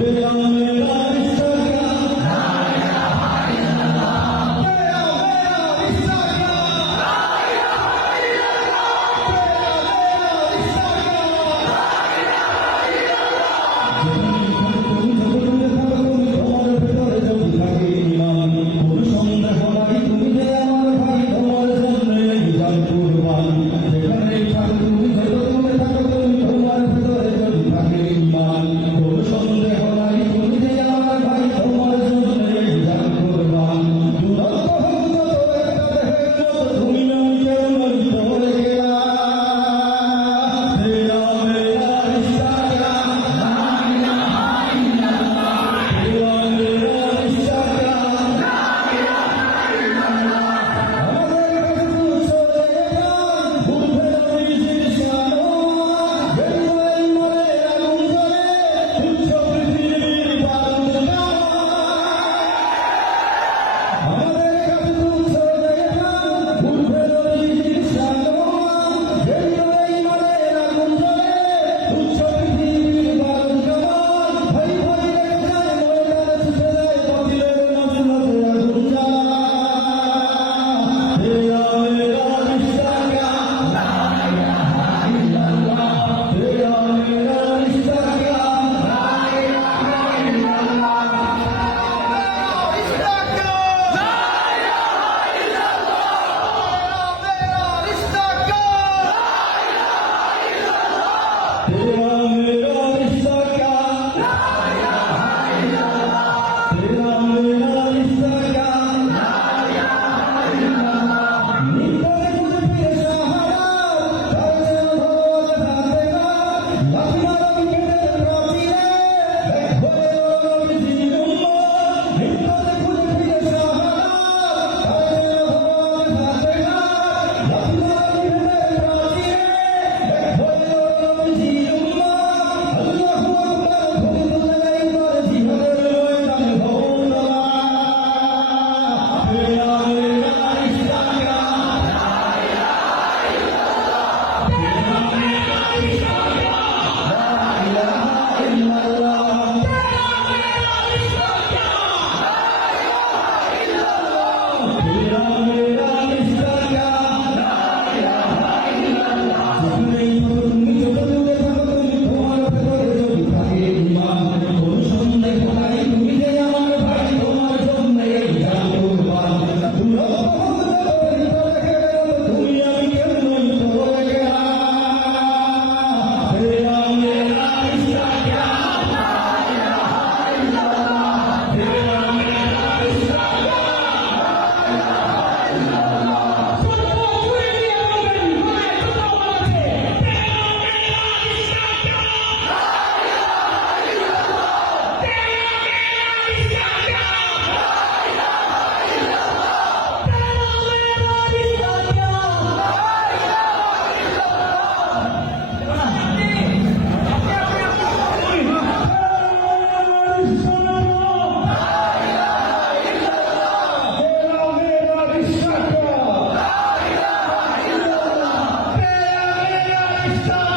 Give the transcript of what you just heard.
Hare Christ.